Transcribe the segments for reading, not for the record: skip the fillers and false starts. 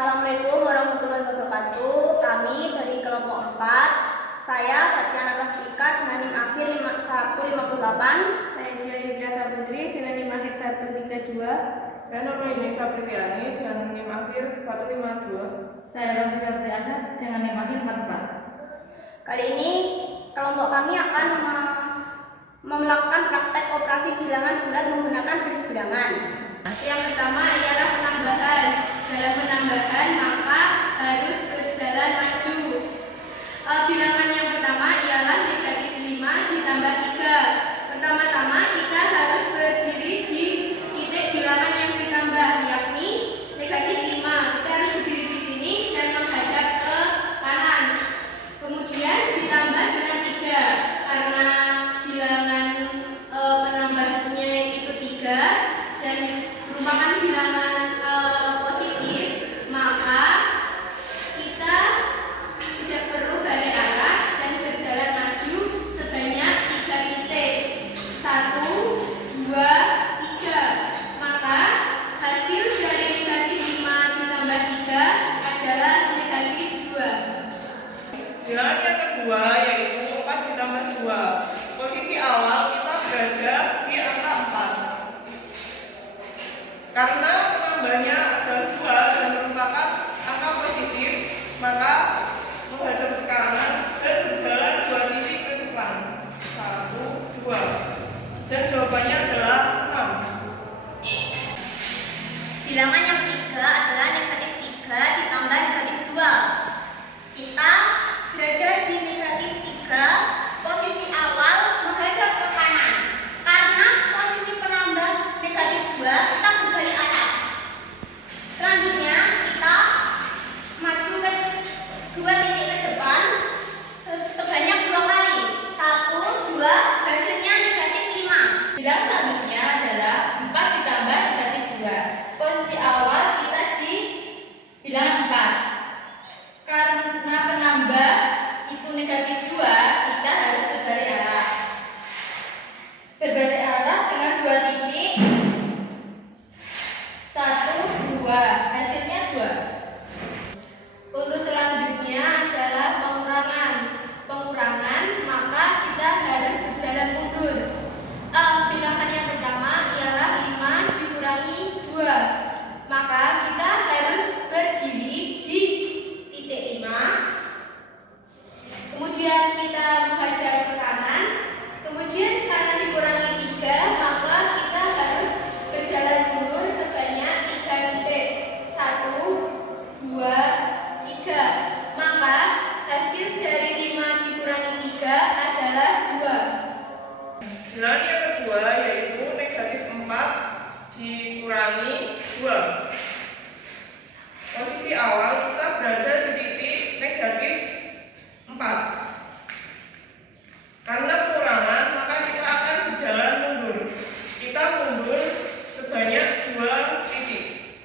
Assalamualaikum warahmatullahi wabarakatuh. Kami dari kelompok 4. Saya Satyana Prastika dengan NIM akhir 5158. Saya Dia Yudha Saputri dengan NIM akhir 132. Saya Nurmini Sapriani dengan NIM akhir 152. Saya Raffi Asa dengan NIM akhir 44. Kali ini kelompok kami akan melakukan praktek operasi bilangan bulat menggunakan garis bilangan. Yang pertama ialah penambahan. Dalam penambahan maka harus berjalan maju. Bilangan yang pertama ialah negatif 5 ditambah 3. Pertama-tama kita harus berdiri di titik bilangan yang ditambah, yakni negatif 5. Kita harus berdiri di sini dan menghadap ke kanan. Kemudian ditambah dengan 3. Karena bilangan penambahnya itu 3 dan merupakan bilangan positif, maka kita tidak perlu balik arah dan berjalan maju sebanyak 3 titik. 1, 2, 3. Maka hasil dari negatif 5 ditambah 3 adalah negatif 2. Bilangan yang kedua yaitu 4 ditambah 2. Posisi awal kita berada di angka 4. Karena penambahnya ada 2 dan merupakan angka positif, maka menghadap ke kanan dan berjalan 2 titik ke depan. 1, 2. Dan jawabannya adalah 6. Bilangan yang ketiga adalah negatif 3 ditambah negatif 2. Kita berada di negatif 3, posisi awal menghadap ke kanan. Karena posisi penambah negatif 2, kita berbalik arah. Selanjutnya kita maju ke 2 titik ke depan sebanyak 2 kali. 1, 2, hasilnya negatif 5. Bilangan selanjutnya adalah 4 ditambah negatif 2. Posisi awal kita di bilangan 4. Karena penambah itu negatif 2, kita harus berbalik arah. Berbalik arah dengan 2 titik. 1, 2, hasilnya 2. Untuk selanjutnya adalah pengurangan. Pengurangan maka kita harus berjalan mundur. Bilangan yang pertama ialah 5 dikurangi 2. Maka kita harus berdiri di titik 5. Kemudian kita menghadap ke kanan. Kemudian karena dikurangi 3, maka kita harus berjalan mundur sebanyak 3 titik. 1, 2, 3. Maka hasil dari 5 dikurangi 3 adalah 2. Bilangan yang kedua yaitu negatif 4 dikurangi 2. Posisi awal kita berada di titik negatif 4. Karena pengurangan maka kita akan berjalan mundur. Kita mundur sebanyak 2 titik.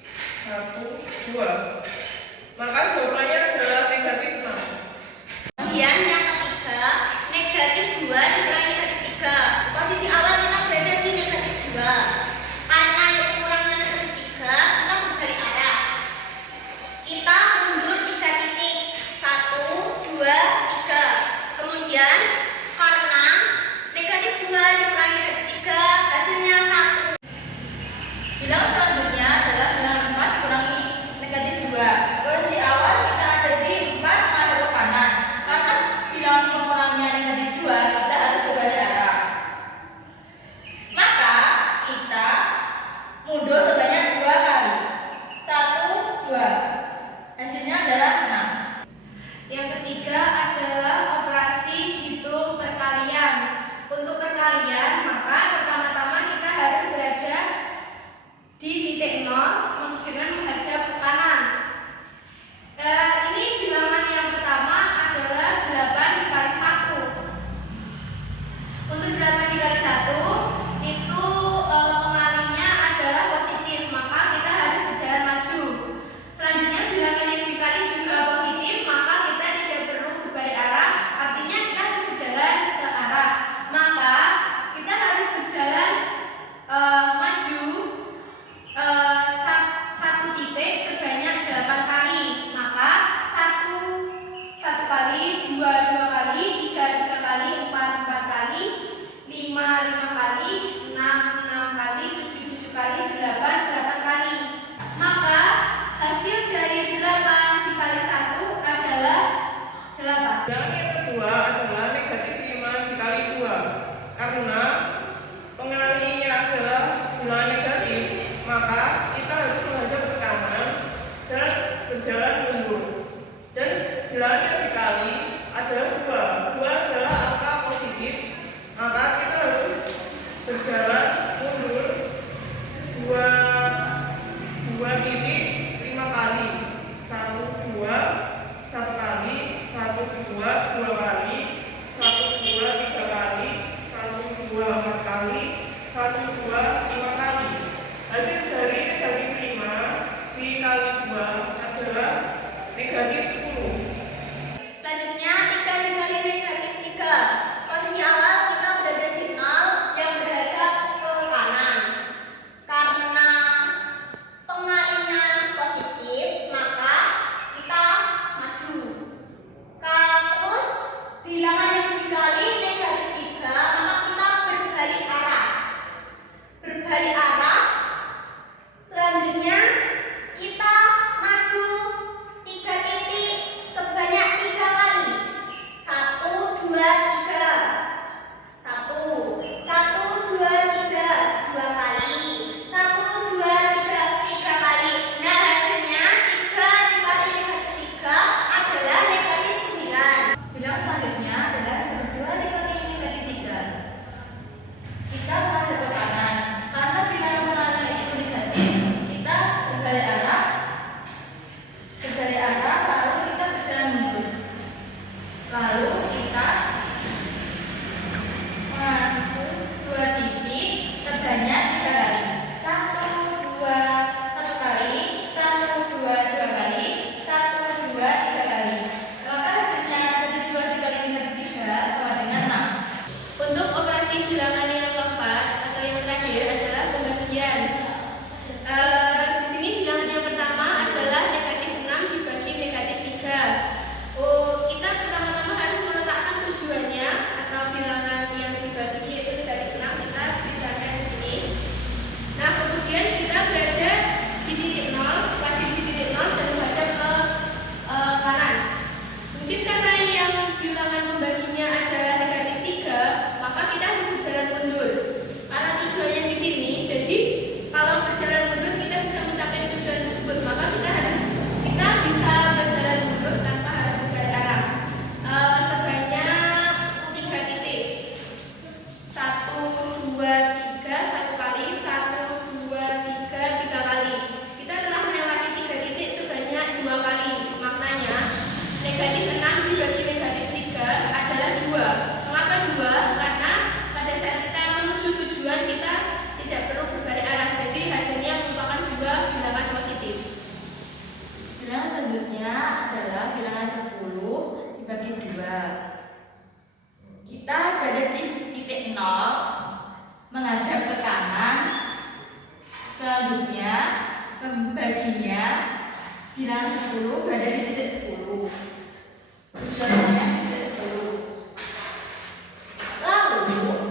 1, 2. Maka jawabannya adalah negatif 6. Kemudian yang ketiga, negatif 2 dikurangi negatif 3. Posisi awal kita berada di negatif 2. Karena yang kurangnya negatif 3, kita berbalik arah. Kita mundur 3 titik. 1, 2, 3. Kemudian karena negatif 2 dikurangi negatif 3, hasilnya 1. Bilangan selanjutnya adalah bilangan 4 dikurangi negatif 2. Posisi awal kita ada di 4 menghadap ke kanan. Karena bilangan pengurangnya negatif 2, kita harus berbalik arah. Maka kita mundur sebanyak 2 kali. 1, 2. Hasilnya adalah 6. Yang ketiga adalah operasi hitung perkalian. Untuk perkalian, maka pertama-tama kita harus berada di titik 0 dengan menghadap ke kanan. Ini bilangan yang pertama adalah 8 dikali 1. Untuk 8 dikali 1 itu pengalinya adalah positif, maka kita harus berjalan maju. Selanjutnya bilangan yang dikali juga berjalan mundur. Dan bilangan yang dikali adalah 2. 2 adalah angka positif, maka kita harus berjalan mundur 2 titik 5 kali. 1 2 1 kali, 1 2 2 kali, 1 2 3 kali, 1 2 4 kali, 1 2 5 kali. Hasil dari negatif 5 dikali 2 adalah negatif 10. Selanjutnya 3 dikali negatif 3. Posisi awal kita berada di 0 yang berhadap ke kanan. Karena pengalinya positif, maka kita maju. Terus bilangan yang dikali negatif 3, maka kita berbalik arah. Berbalik arah. Selanjutnya kita maju 3 titik sebanyak 3 kali. 1 2 3. 1 1 2 3 2 kali. 1 2 3 3 kali. Nah, hasilnya 3 dikali negatif 3 adalah negatif 9. Bilangan selanjutnya adalah negatif 2 dikali negatif 3. Kita menghadap ke kanan. Karena bilangan itu negatif, kita berbalik arah. Berbalik arah, lalu kita berjalan mundur. Lalu kita mengambil 2 titik sebanyak 3 kali. 1 2 1 kali, 1 2 2 kali, 1 2 3 kali. Maka hasilnya negatif 2 dikali negatif 3 sama dengan 6. Untuk operasi bilangan yang keempat atau yang terakhir adalah pembagian. Di sini bilangan yang pertama adalah negatif 6 dibagi negatif 3. Kita pertama-tama harus meletakkan tujuannya atau bilangan yang dibagi yaitu negatif 6 kita berikan di sini. Nah, kemudian kita berada di titik 0, wajib di titik 0 dan menghadap ke kanan. Mungkin karena yang bilangan pembaginya adalah negatif 3, maka kita harus berjalan mundur. Karena tujuannya di sini, jadi kalau berjalan mundur kita bisa mencapai tujuan tersebut, maka kita bisa berjalan mundur tanpa harus berbalik arah. Sebanyak 3 titik. 1 2 3 1 kali, 1 2 3 3 kali. Kita telah melewati 3 titik sebanyak 2 kali. Maknanya negatif 6 dibagi negatif 3 adalah 2. Mengapa 2? Karena pada saat kita menuju tujuan kita tidak perlu berbalik arah. Jadi hasilnya merupakan 2 bilangan positif. Bilangan selanjutnya adalah bilangan 10 dibagi 2. Kita berada di titik 0, menghadap ke kanan. Selanjutnya pembaginya bilangan 10 berada di titik 10. Tujuannya titik 10. Lalu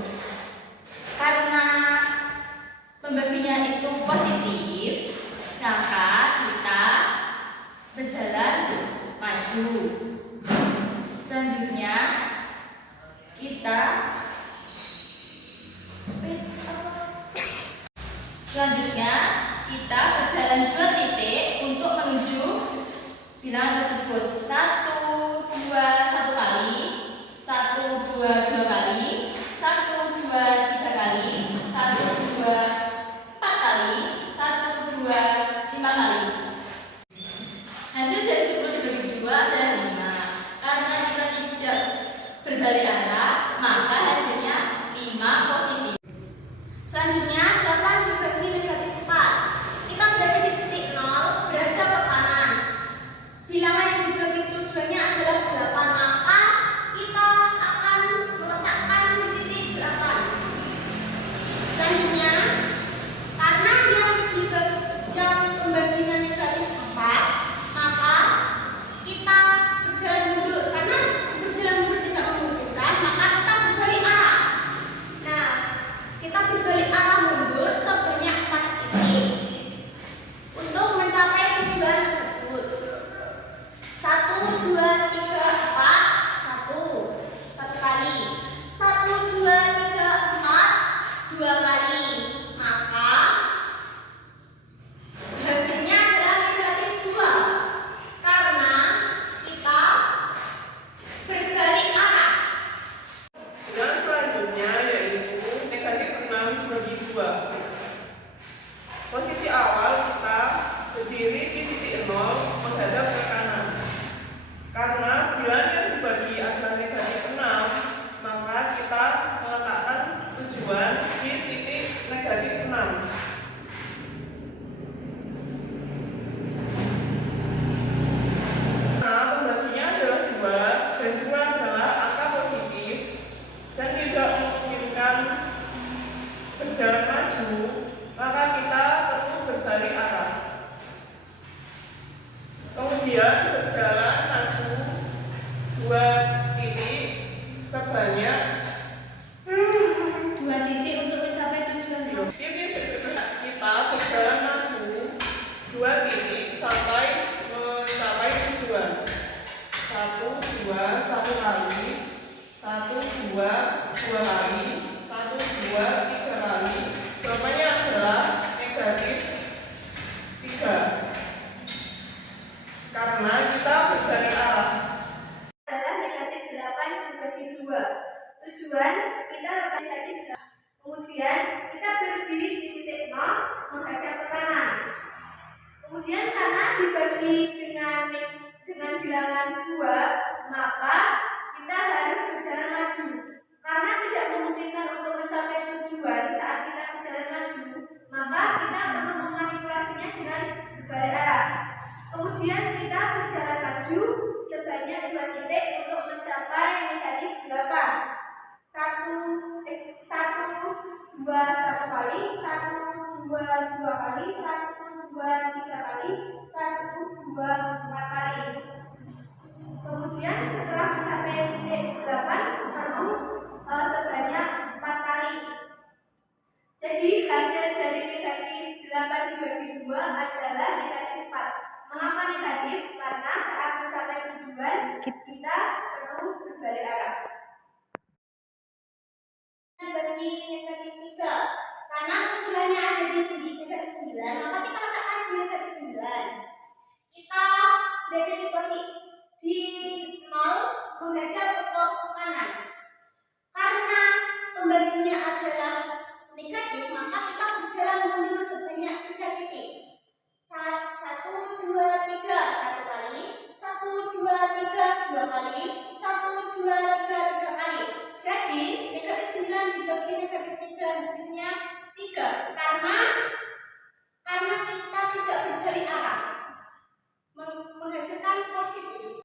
karena pembaginya itu positif, maka kita berjalan maju. Selanjutnya kita berjalan 2 titik untuk menuju bilangan tersebut. 1 2 1 kali, 1 2 2 kali, 1 2 3 kali, 1 2 4 kali, 1 2 5 kali. Hasil dari 10 dibagi 2 adalah 5. Karena kita tidak berbalik arah, maka hasilnya 5 positif. Selanjutnya 8 dibagi negatif 4. Kita berada di titik 0, berada ke kanan. Bilangan yang dibagi tujuannya adalah 8, maka kita akan meletakkan di titik 8. Selanjutnya, karena yang pembagian negatif 4, maka kita berjalan mundur. Karena berjalan mundur tidak memungkinkan, maka kita berbalik arah. Nah, Kemudian berjalan maju 2 titik sebanyak 2 titik untuk mencapai tujuan. ini kita berjalan maju 2 titik sampai mencapai tujuan. 1, 2, 1 kali, 1, 2, 2 kali, 1, 2, 3 kali. Jawabannya adalah negatif 3. Karena kita berbalik arah. Adalah negatif 8 dibagi 2. Tujuan kita letak negatif 8. Kemudian kita berdiri di titik 0 menghadap ke kanan. Kemudian karena dibagi dengan bilangan 2, maka kita harus berjalan maju. Karena tidak memungkinkan untuk mencapai tujuan saat kita berjalan maju, maka kita perlu memanipulasinya dengan berbalik arah. Kemudian kita berjalan maju sebanyak 2 titik untuk mencapai negatif 8. 1, 2, 1 kali, 1, 2, 2 kali, 1, 2, 3 kali, 1, 2, 4 kali. Kemudian setelah mencapai titik 8 perlu sebanyak 4 kali. Jadi hasil dari negatif 8 dibagi 2 adalah negatif 4. Mengapa negatif? Karena saat mencapai tujuan kita perlu berbalik arah. Bagi negatif 3, karena tujuannya ada di segi negatif 9, maka kita letakkan di negatif 9. Kita berada di posisi di 0 menghadap ke kanan. Karena pembaginya adalah negatif, maka kita berjalan mundur sebanyak 3 titik. 1, 2, 3, 1 kali, 1, 2, 3, 2 kali, 1, 2, 3, 3 kali. Jadi negatif 9 dibagi negatif 3 hasilnya 3. Karena kita tidak berbalik arah, menghasilkan positif.